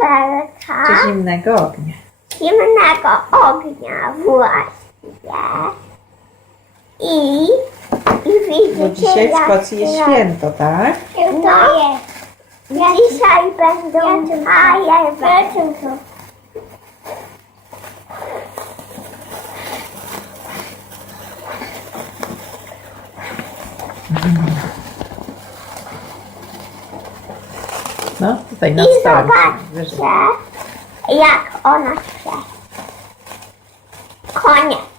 fajerwerka Czy zimnego ognia. zimnego ognia właśnie. I Bo widzicie, dzisiaj w jak Szkocji jest ja- święto, tak? No, dzisiaj będą fajerwerki. No, tutaj nad I stołem. zobaczcie, jak ona się. Koniec.